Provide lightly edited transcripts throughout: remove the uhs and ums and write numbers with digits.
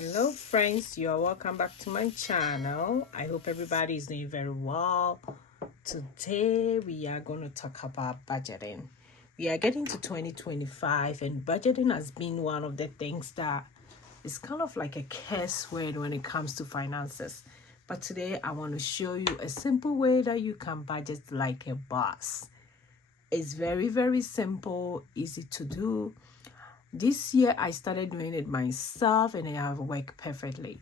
Hello friends, you are welcome back to my channel. I hope everybody is doing very well. Today we are going to talk about budgeting. We are getting to 2025 and budgeting has been one of the things that is kind of like a curse word when it comes to finances. But today I want to show you a simple way that you can budget like a boss. It's very simple, easy to do. This year, I started doing it myself and it have worked perfectly.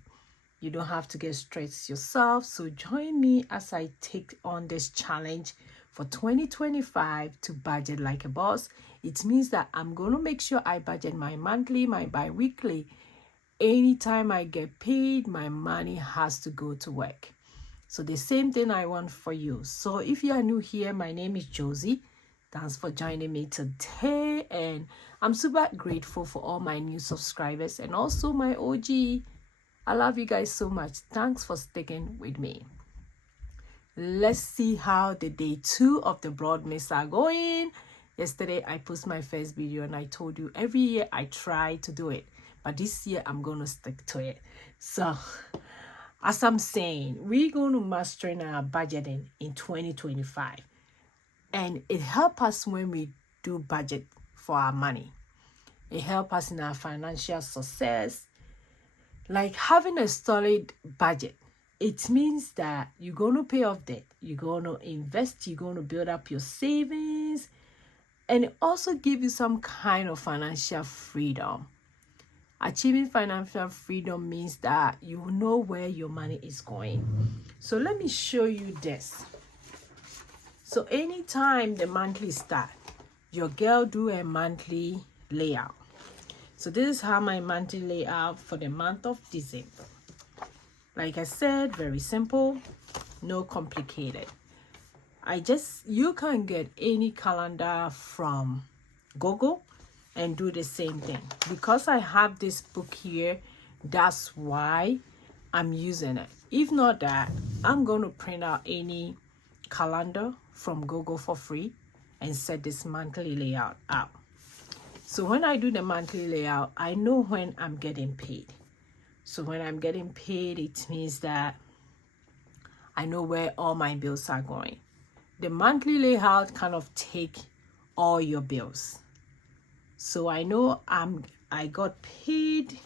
You don't have to get stressed yourself. So join me as I take on this challenge for 2025 to budget like a boss. It means that I'm going to make sure I budget my monthly, my bi-weekly. Anytime I get paid, my money has to go to work. So the same thing I want for you. So if you are new here, my name is Josy. Thanks for joining me today, and I'm super grateful for all my new subscribers and also my OG. I love you guys so much. Thanks for sticking with me. Let's see how the day 2 of the Vlogmas are going. Yesterday I posted my first video and I told you every year I try to do it, but this year I'm going to stick to it. So as I'm saying, we're going to master our budgeting in 2025. And it helps us when we do budget for our money. It helps us in our financial success. Like having a solid budget, it means that you're going to pay off debt. You're going to invest. You're going to build up your savings. And it also gives you some kind of financial freedom. Achieving financial freedom means that you know where your money is going. So let me show you this. So anytime the monthly start, your girl do a monthly layout. So this is how my monthly layout for the month of December. Like I said, very simple, no complicated. You can get any calendar from Google and do the same thing. Because I have this book here, that's why I'm using it. If not that, I'm going to print out any calendar from Google for free and set this monthly layout out. So when I do the monthly layout, I know when I'm getting paid. So when I'm getting paid, it means that I know where all my bills are going. The monthly layout kind of take all your bills. So I know I got paid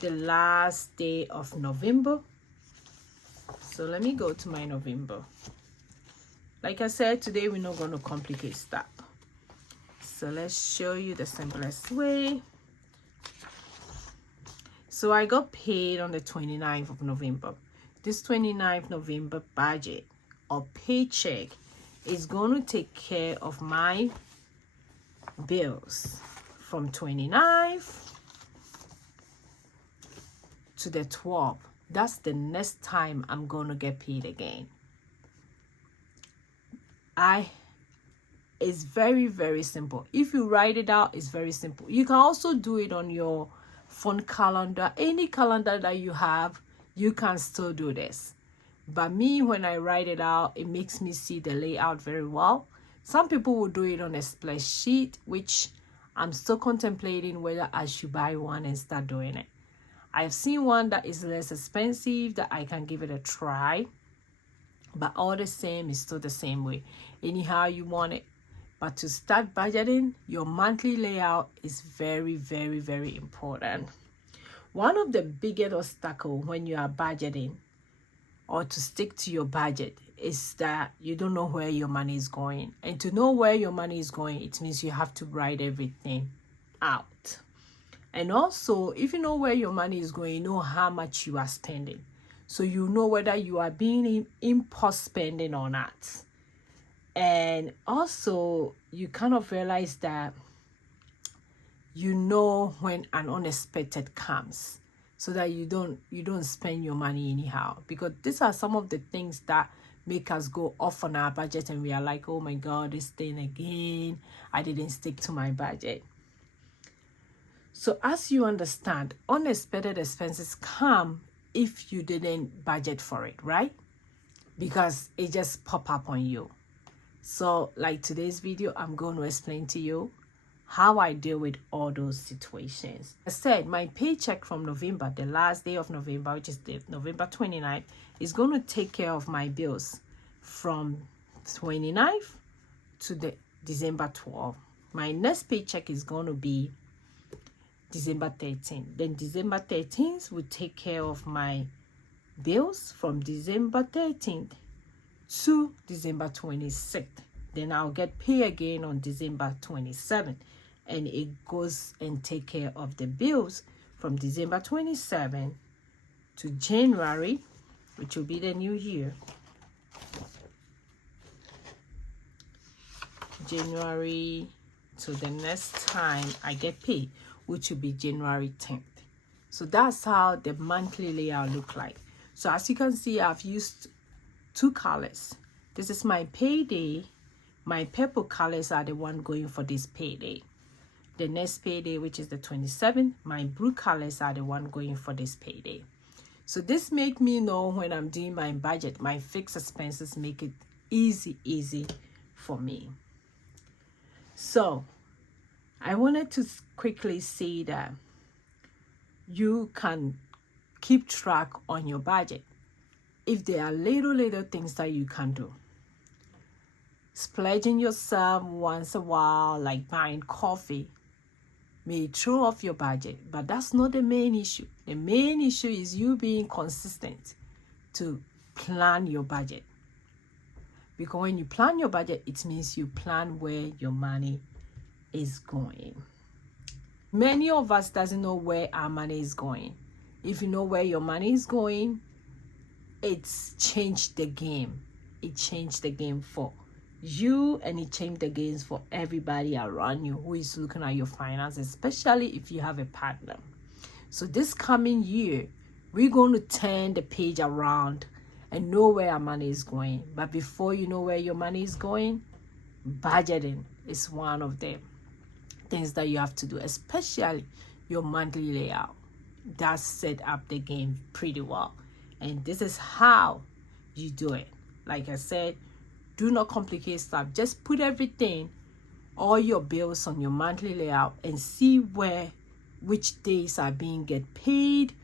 the last day of November. So let me go to my November. Like I said, today we're not going to complicate stuff. So let's show you the simplest way. So I got paid on the 29th of November. This 29th November budget or paycheck is going to take care of my bills from 29th to the 12th. That's the next time I'm going to get paid again. It's very simple. If you write it out, it's very simple. You can also do it on your phone calendar. Any calendar that you have, you can still do this. But me, when I write it out, it makes me see the layout very well. Some people will do it on a spreadsheet, which I'm still contemplating whether I should buy one and start doing it. I've seen one that is less expensive that I can give it a try. But all the same, it's still the same way. Anyhow you want it. But to start budgeting, your monthly layout is very important. One of the biggest obstacles when you are budgeting or to stick to your budget is that you don't know where your money is going. And to know where your money is going, it means you have to write everything out. And also, if you know where your money is going, you know how much you are spending. So you know whether you are being impulse spending or not. And also, you kind of realize that you know when an unexpected comes, so that you don't spend your money anyhow. Because these are some of the things that make us go off on our budget and we are like, oh my God, this thing again, I didn't stick to my budget. So as you understand, unexpected expenses come if you didn't budget for it, right? Because it just pop up on you. So like today's video, I'm going to explain to you how I deal with all those situations. I said my paycheck from November, the last day of November, which is the November 29th, is going to take care of my bills from 29th to the December 12th. My next paycheck is going to be December 13th. Then December 13th will take care of my bills from December 13th to December 26th. Then I'll get paid again on December 27th. And it goes and take care of the bills from December 27th to January, which will be the new year. January to the next time I get paid, which will be January 10th. So that's how the monthly layout look like. So as you can see, I've used two colors. This is my payday. My purple colors are the one going for this payday. The next payday, which is the 27th, my blue colors are the one going for this payday. So this make me know when I'm doing my budget, my fixed expenses make it easy for me. So I wanted to quickly say that you can keep track on your budget if there are little things that you can do. Splurging yourself once a while, like buying coffee, may throw off your budget, but that's not the main issue. The main issue is you being consistent to plan your budget. Because when you plan your budget, it means you plan where your money is going. Many of us doesn't know where our money is going. If you know where your money is going, it's changed the game. It changed the game for you, and it changed the games for everybody around you who is looking at your finances, especially if you have a partner. So this coming year, we're going to turn the page around and know where our money is going. But before you know where your money is going, budgeting is one of the things that you have to do, especially your monthly layout. That set up the game pretty well. And this is how you do it. Like I said, do not complicate stuff. Just put everything, all your bills on your monthly layout, and see which days are being get paid,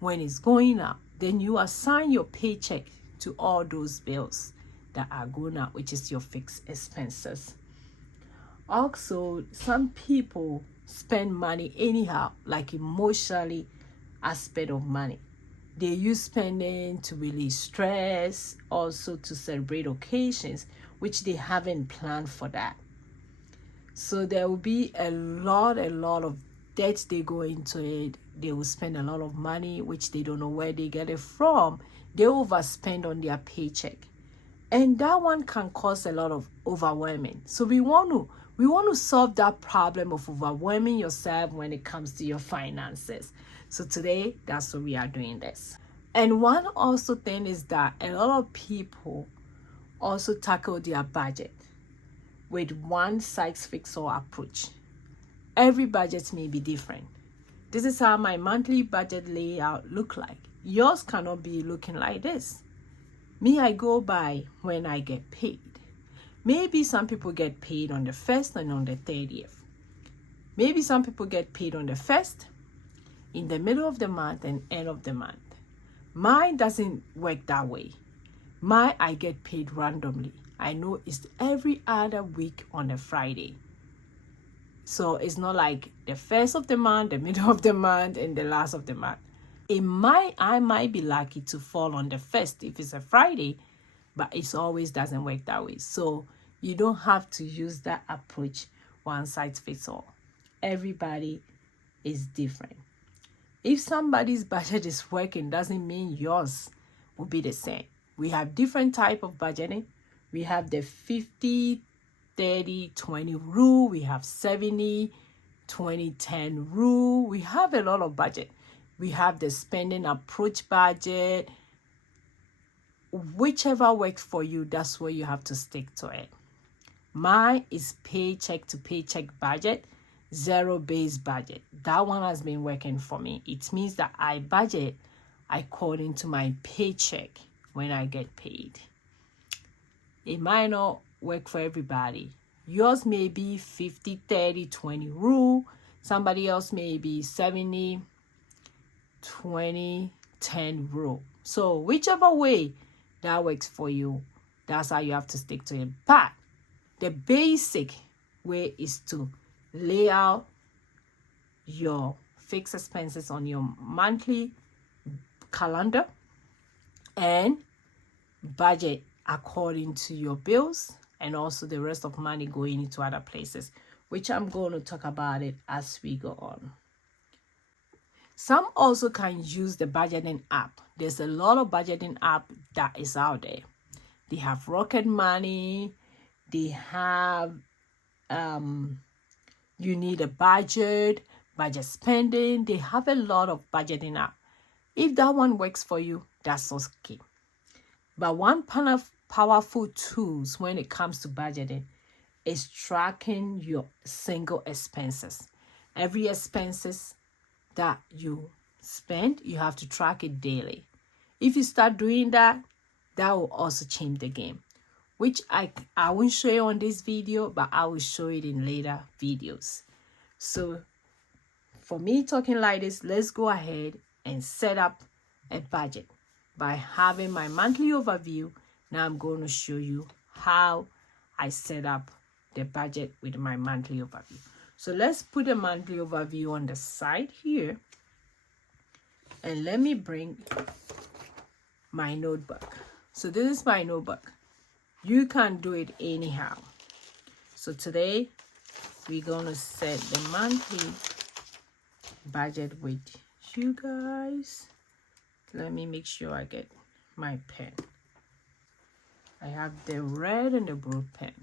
when it's going out. Then you assign your paycheck to all those bills that are going out, which is your fixed expenses. Also, some people spend money anyhow, like emotionally aspect of money. They use spending to release stress, also to celebrate occasions, which they haven't planned for that. So there will be a lot of debts they go into it. They will spend a lot of money, which they don't know where they get it from. They overspend on their paycheck. And that one can cause a lot of overwhelming. So we want to solve that problem of overwhelming yourself when it comes to your finances. So today, that's what we are doing this. And one also thing is that a lot of people also tackle their budget with one size fits all approach. Every budget may be different. This is how my monthly budget layout look like. Yours cannot be looking like this. Me, I go by when I get paid. Maybe some people get paid on the 1st and on the 30th. Maybe some people get paid on the 1st, in the middle of the month, and end of the month. Mine doesn't work that way. I get paid randomly. I know it's every other week on a Friday. So it's not like the 1st of the month, the middle of the month, and the last of the month. I might be lucky to fall on the 1st if it's a Friday, but it always doesn't work that way. So you don't have to use that approach, one size fits all. Everybody is different. If somebody's budget is working, doesn't mean yours will be the same. We have different type of budgeting. We have the 50, 30, 20 rule. We have 70, 20, 10 rule. We have a lot of budget. We have the spending approach budget. Whichever works for you, that's where you have to stick to it. Mine is paycheck to paycheck budget, zero-based budget. That one has been working for me. It means that I budget according to my paycheck when I get paid. It might not work for everybody. Yours may be 50-30-20 rule. Somebody else may be 70-20-10 rule. So whichever way that works for you, that's how you have to stick to it. But the basic way is to lay out your fixed expenses on your monthly calendar and budget according to your bills and also the rest of money going into other places, which I'm going to talk about it as we go on. Some also can use the budgeting app. There's a lot of budgeting app that is out there. They have Rocket Money. They have You Need a Budget spending. They have a lot of budgeting app. If that one works for you, that's okay. But one powerful tools when it comes to budgeting is tracking your single expenses. Every expenses that you spend, you have to track it daily. If you start doing that, that will also change the game, which I won't show you on this video, but I will show it in later videos. So for me talking like this, let's go ahead and set up a budget by having my monthly overview. Now I'm going to show you how I set up the budget with my monthly overview. So let's put a monthly overview on the side here. And let me bring my notebook. So this is my notebook. You can do it anyhow. So today we're going to set the monthly budget with you guys. Let me make sure I get my pen. I have the red and the blue pen.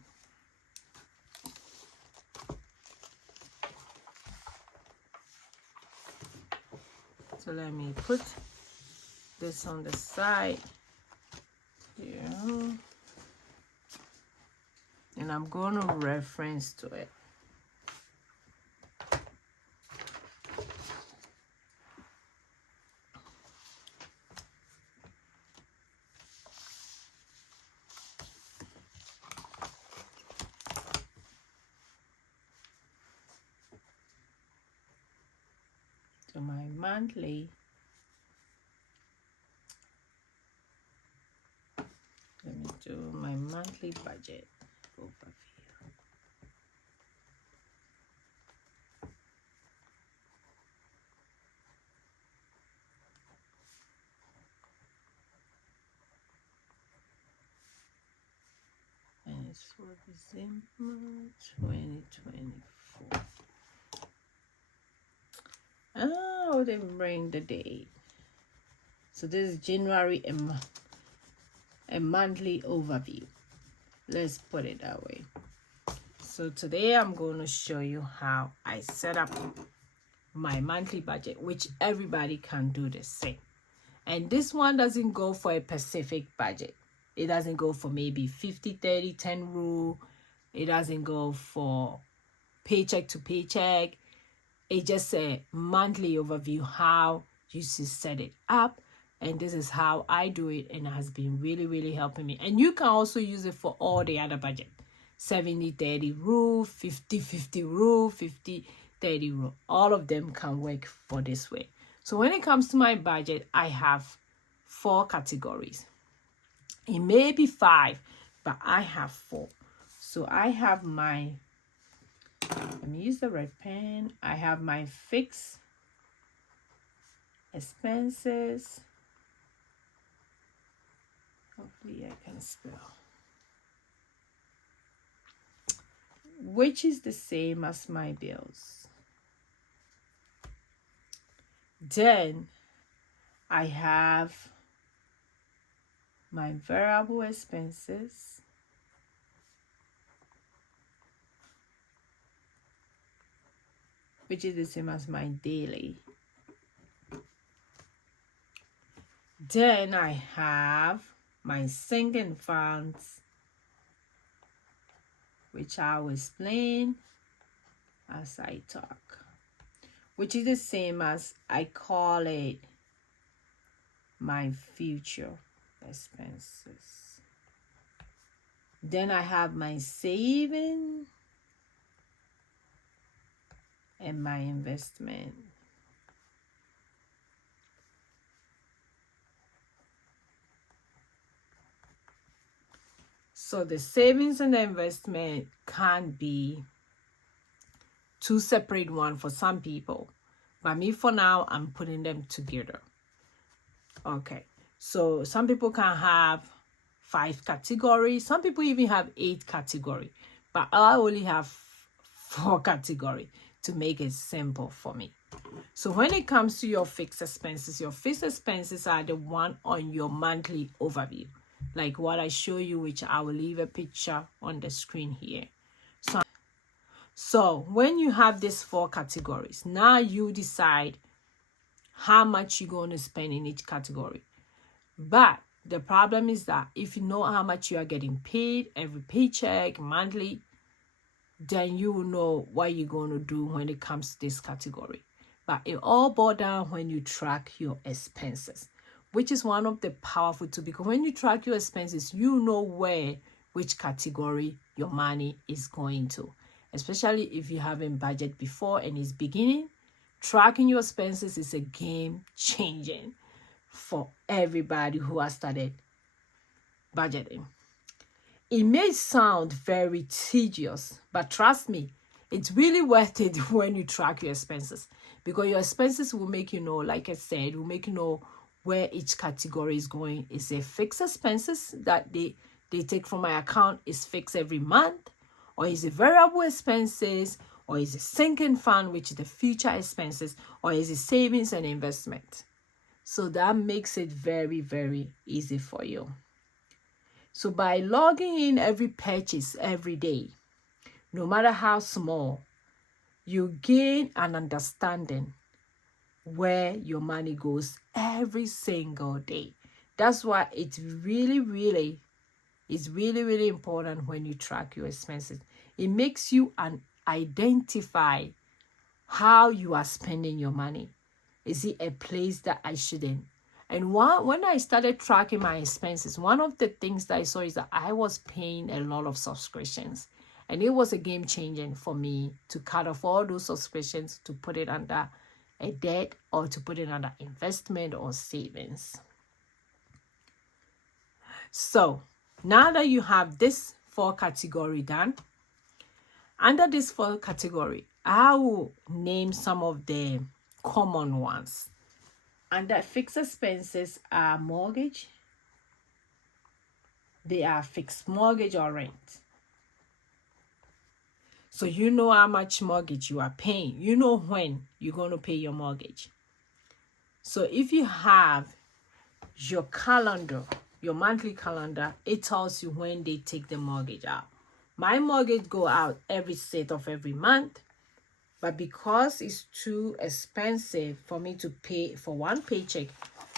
So let me put this on the side here. And I'm going to reference to it. So my monthly, let me do my monthly budget overview. And it's for December 2024. Oh, they bring the date. So this is January, a monthly overview. Let's put it that way. So today I'm going to show you how I set up my monthly budget, which everybody can do the same. And this one doesn't go for a specific budget. It doesn't go for maybe 50-30-10 rule. It doesn't go for paycheck to paycheck. It's just a monthly overview how you should set it up. And this is how I do it, and it has been really helping me. And you can also use it for all the other budget. 70-30 rule, 50-50 rule, 50-30 rule. All of them can work for this way. So when it comes to my budget, I have 4 categories. It may be 5, but I have 4. So I have my, let me use the red pen. I have my fixed expenses. Hopefully I can spell. Which is the same as my bills. Then I have my variable expenses. Which is the same as my daily. Then I have my sinking funds, which I will explain as I talk, which is the same as I call it my future expenses. Then I have my saving and my investment. So the savings and the investment can be two separate ones for some people, but me for now, I'm putting them together. Okay, so some people can have 5 categories. Some people even have 8 categories, but I only have 4 categories to make it simple for me. So when it comes to your fixed expenses are the one on your monthly overview, like what I show you, which I will leave a picture on the screen here. So when you have these 4 categories, now you decide how much you're going to spend in each category. But the problem is that if you know how much you are getting paid every paycheck monthly, then you will know what you're going to do when it comes to this category. But it all boils down when you track your expenses, which is one of the powerful tools, because when you track your expenses, you know which category your money is going to. Especially if you haven't budgeted before and it's beginning, tracking your expenses is a game changing for everybody who has started budgeting. It may sound very tedious, but trust me, it's really worth it when you track your expenses, because your expenses will make you know, like I said, will make you know where each category is going. Is it fixed expenses that they take from my account is fixed every month, or is it variable expenses, or is it sinking fund, which is the future expenses, or is it savings and investment? So that makes it very, very easy for you. So by logging in every purchase every day, no matter how small, you gain an understanding where your money goes every single day. That's why it's really, really important when you track your expenses. It makes you identify how you are spending your money. Is it a place that I shouldn't? And when I started tracking my expenses, one of the things that I saw is that I was paying a lot of subscriptions. And it was a game changing for me to cut off all those subscriptions, to put it under a debt or to put it under investment or savings. So now that you have this 4 category done, under this 4 category, I will name some of the common ones. Under fixed expenses are mortgage. They are fixed mortgage or rent. So you know how much mortgage you are paying. You know when you're going to pay your mortgage. So if you have your calendar, your monthly calendar, it tells you when they take the mortgage out. My mortgage go out every 6th of every month. But because it's too expensive for me to pay for one paycheck,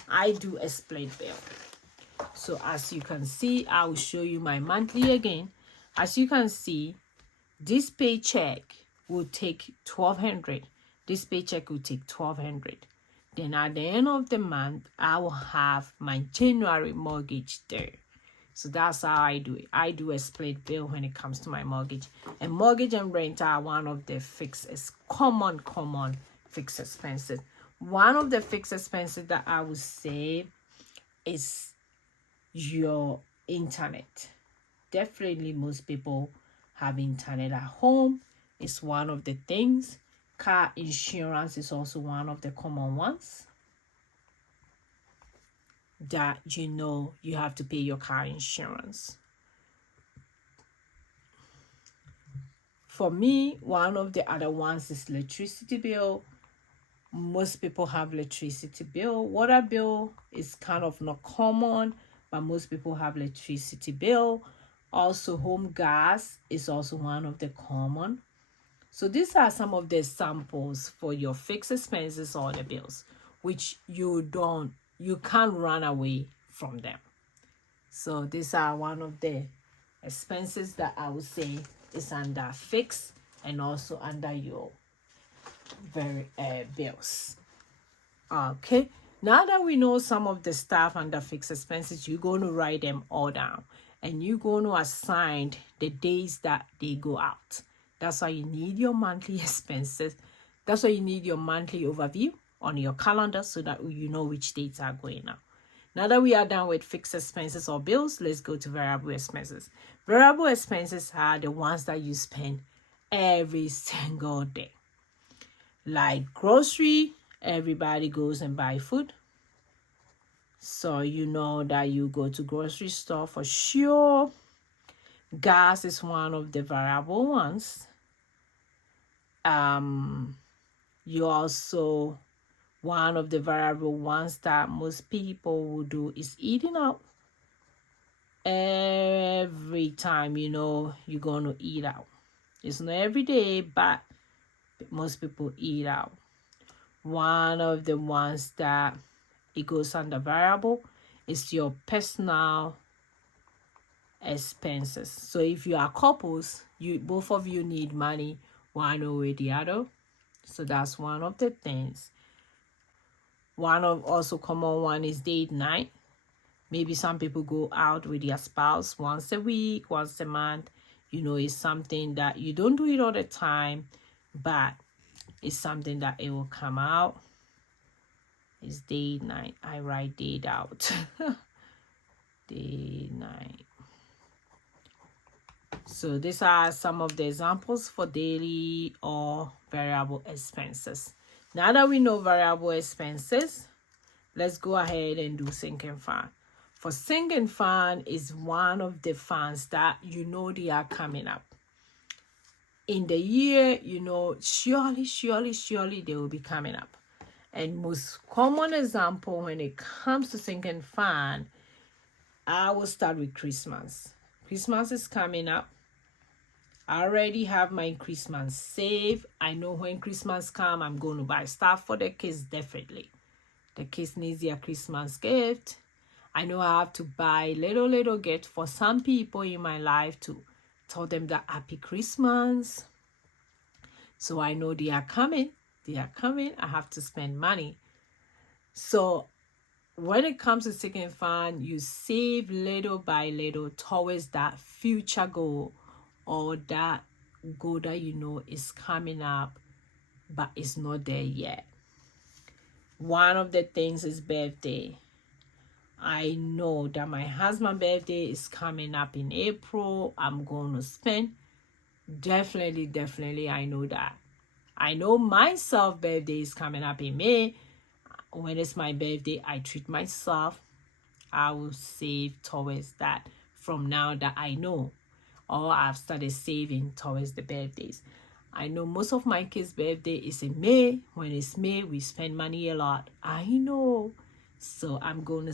I do a split bill. So as you can see, I will show you my monthly again. As you can see, this paycheck will take $1,200. This paycheck will take $1,200. Then at the end of the month, I will have my January mortgage there. So that's how I do it. I do a split bill when it comes to my mortgage. And mortgage and rent are one of the common fixed expenses. One of the fixed expenses that I would say is your internet. Definitely most people have internet at home. It's one of the things. Car insurance is also one of the common ones that you have to pay your car insurance. For me, one of the other ones is electricity bill. Most people have electricity bill. Water bill is kind of not common, but most people have electricity bill. Also, home gas is also one of the common. So these are some of the samples for your fixed expenses or the bills, which you can't run away from them. So these are one of the expenses that I would say is under fixed and also under your bills. Okay, now that we know some of the stuff under fixed expenses, you're going to write them all down and you're going to assign the days that they go out. That's why you need your monthly expenses That's why you need your monthly overview on your calendar so that you know which dates are going out. Now that we are done with fixed expenses or bills, let's go to variable expenses. Variable expenses are the ones that you spend every single day. Like grocery, everybody goes and buy food. So you know that you go to grocery store for sure. Gas is one of the variable ones. You also, one of the variable ones that most people will do is eating out. Every time you know you're going to eat out. It's not every day, but most people eat out. One of the ones that it goes under variable is your personal expenses. So if you are couples, you both of you need money one way or the other. So that's one of the things. One of also common one is date night. Maybe some people go out with their spouse once a week, once a month. You know, it's something that you don't do it all the time, but it's something that it will come out. It's date night. I write date out. Date night. So these are some of the examples for daily or variable expenses. Now that we know variable expenses, let's go ahead and do sinking fund. For sinking fund is one of the funds that you know they are coming up. In the year, you know, surely they will be coming up. And most common example when it comes to sinking fund, I will start with Christmas. Christmas is coming up. I already have my Christmas saved. I know when Christmas comes, I'm going to buy stuff for the kids, definitely. The kids need their Christmas gift. I know I have to buy little gift for some people in my life to tell them that happy Christmas. So I know they are coming. They are coming. I have to spend money. So when it comes to sinking fund, you save little by little towards that future goal or that goal that you know is coming up, but it's not there yet. One of the things is birthday. I know that my husband's birthday is coming up in April. I'm going to spend. Definitely, I know that. I know myself birthday is coming up in May. When it's my birthday, I treat myself. I will save towards that from now that I know. Or I've started saving towards the birthdays. I know most of my kids' birthday is in May. When it's May, we spend money a lot. I know. So I'm going to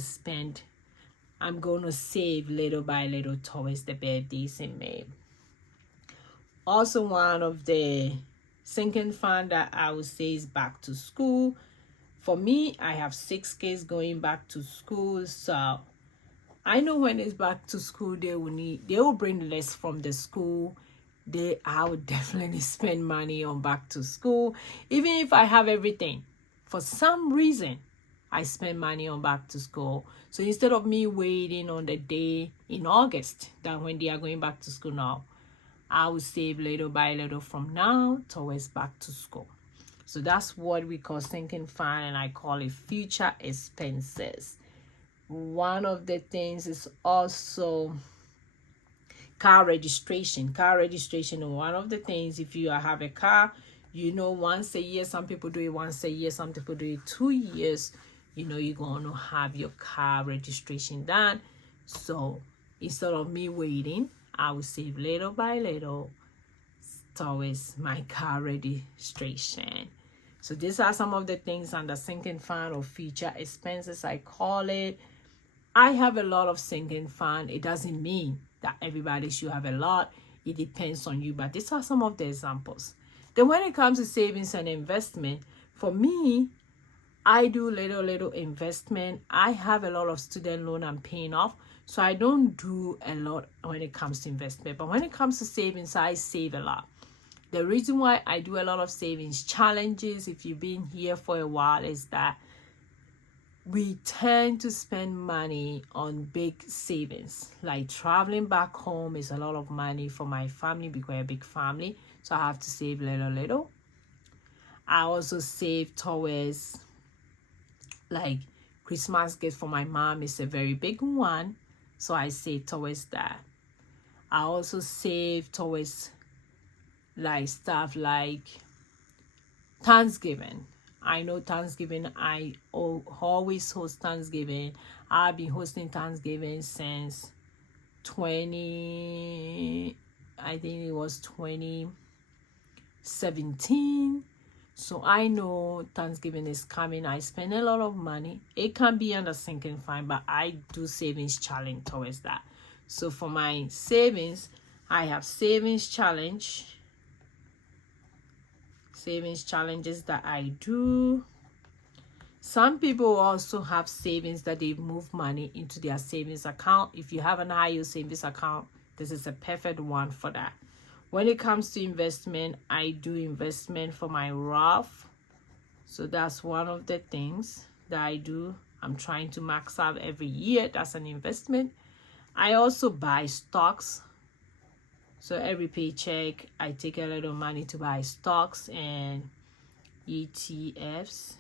save little by little towards the birthdays in May. Also, one of the sinking fund that I would say is back to school. For me, I have 6 kids going back to school. So I know when it's back to school, they will bring less from the school. I would definitely spend money on back to school. Even if I have everything, for some reason, I spend money on back to school. So instead of me waiting on the day in August, that when they are going back to school now, I will save little by little from now towards back to school. So that's what we call sinking fund, and I call it future expenses. One of the things is also car registration. Car registration is one of the things. If you have a car, you know, once a year, some people do it once a year, some people do it 2 years. You know, you're going to have your car registration done. So instead of me waiting, I will save little by little towards my car registration. So these are some of the things under sinking fund or future expenses, I call it. I have a lot of sinking fund. It doesn't mean that everybody should have a lot. It depends on you, but these are some of the examples. Then when it comes to savings and investment, for me, I do little investment. I have a lot of student loan I'm paying off, so I don't do a lot when it comes to investment. But when it comes to savings, I save a lot. The reason why I do a lot of savings challenges, if you've been here for a while, is that we tend to spend money on big savings. Like traveling back home is a lot of money for my family because we're a big family. So I have to save little. I also save towards like Christmas gift for my mom is a very big one, so I save towards that. I also save towards like stuff like Thanksgiving. I know Thanksgiving, I always host Thanksgiving. I've been hosting Thanksgiving since 20, I think it was 2017. So I know Thanksgiving is coming. I spend a lot of money. It can be under sinking fund, but I do savings challenge towards that. So for my savings, I have savings challenges that I do. Some people also have savings that they move money into their savings account. If you have an high yield savings account, this is a perfect one for that. When it comes to investment, I do investment for my Roth. So that's one of the things that I do. I'm trying to max out every year. That's an investment. I also buy stocks. So every paycheck, I take a little money to buy stocks and ETFs.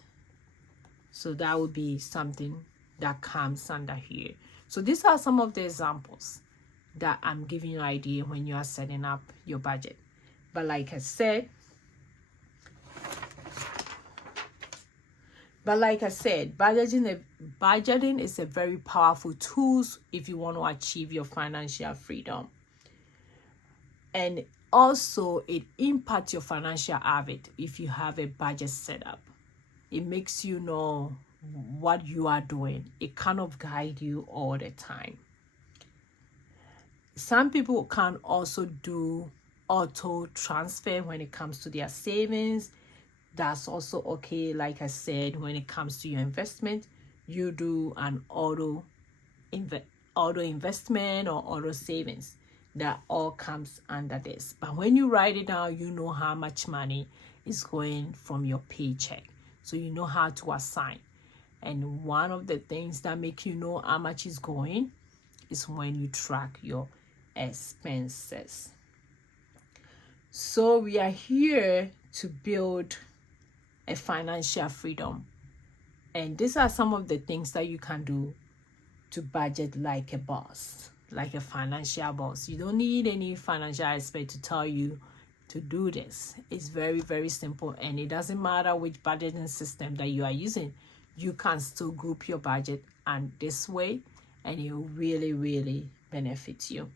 So that would be something that comes under here. So these are some of the examples that I'm giving you an idea when you are setting up your budget. But like I said, budgeting is a very powerful tool if you want to achieve your financial freedom. And also, it impacts your financial habit if you have a budget set up. It makes you know what you are doing. It kind of guides you all the time. Some people can also do auto transfer when it comes to their savings. That's also okay. Like I said, when it comes to your investment, you do an auto investment or auto savings. That all comes under this. But when you write it down, you know how much money is going from your paycheck. So you know how to assign. And one of the things that make you know how much is going is when you track your expenses. So we are here to build a financial freedom. And these are some of the things that you can do to budget like a boss, like a financial boss. You don't need any financial expert to tell you to do this. It's very, very simple, and it doesn't matter which budgeting system that you are using. You can still group your budget and this way, and it will really, really benefit you.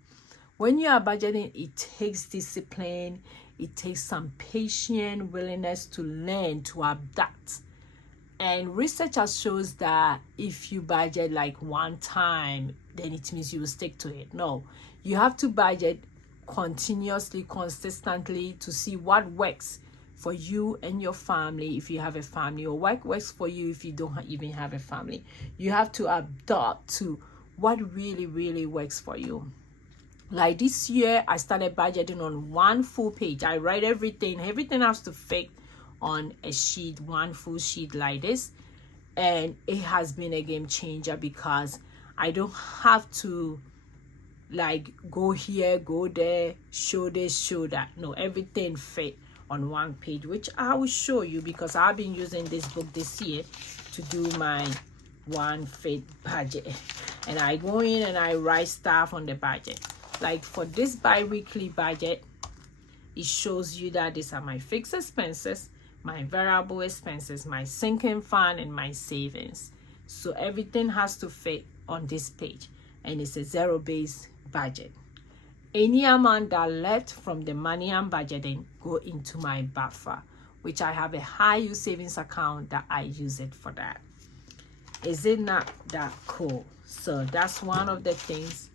When you are budgeting, it takes discipline. It takes some patience, willingness to learn, to adapt. And research shows that if you budget like one time, then it means you will stick to it. No, you have to budget continuously, consistently to see what works for you and your family if you have a family, or what works for you if you don't even have a family. You have to adapt to what really, really works for you. Like this year, I started budgeting on one full page. I write everything. Everything has to fit on a sheet, one full sheet like this. And it has been a game changer because I don't have to like go here, go there, show this, show that. No, everything fit on one page, which I will show you because I've been using this book this year to do my one fit budget. And I go in and I write stuff on the budget. Like for this bi-weekly budget, it shows you that these are my fixed expenses, my variable expenses, my sinking fund, and my savings. So everything has to fit on this page, and it's a zero-based budget. Any amount that left from the money I'm budgeting go into my buffer, which I have a high yield savings account that I use it for that. Is it not that cool? So that's one of the things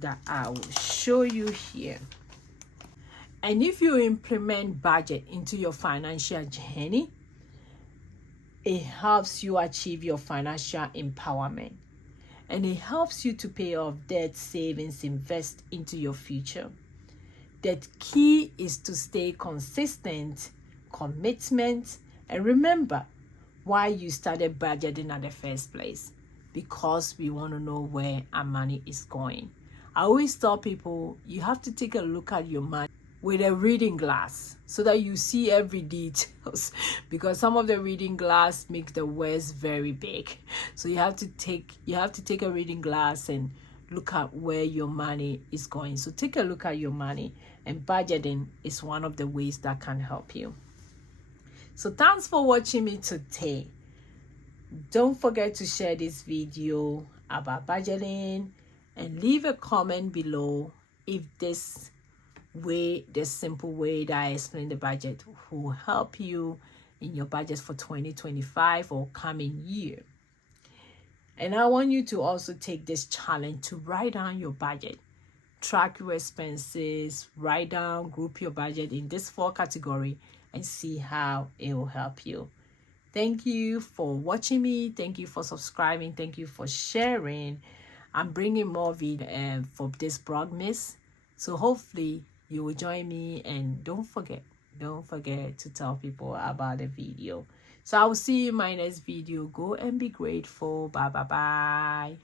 that I will show you here. And if you implement budget into your financial journey, it helps you achieve your financial empowerment. And it helps you to pay off debt, savings, invest into your future. The key is to stay consistent, commitment, and remember why you started budgeting at the first place. Because we want to know where our money is going. I always tell people you have to take a look at your money. with a reading glass so that you see every details, because some of the reading glass make the words very big. So you have to take a reading glass and look at where your money is going. So take a look at your money, and budgeting is one of the ways that can help you. So thanks for watching me today. Don't forget to share this video about budgeting and leave a comment below if this simple way that I explain the budget will help you in your budget for 2025 or coming year. And I want you to also take this challenge to write down your budget, track your expenses, write down, group your budget in this 4 categories, and see how it will help you. Thank you for watching me. Thank you for subscribing. Thank you for sharing. I'm bringing more videos for this Vlogmas, so hopefully you will join me. And don't forget to tell people about the video. So I will see you in my next video. Go and be grateful. Bye.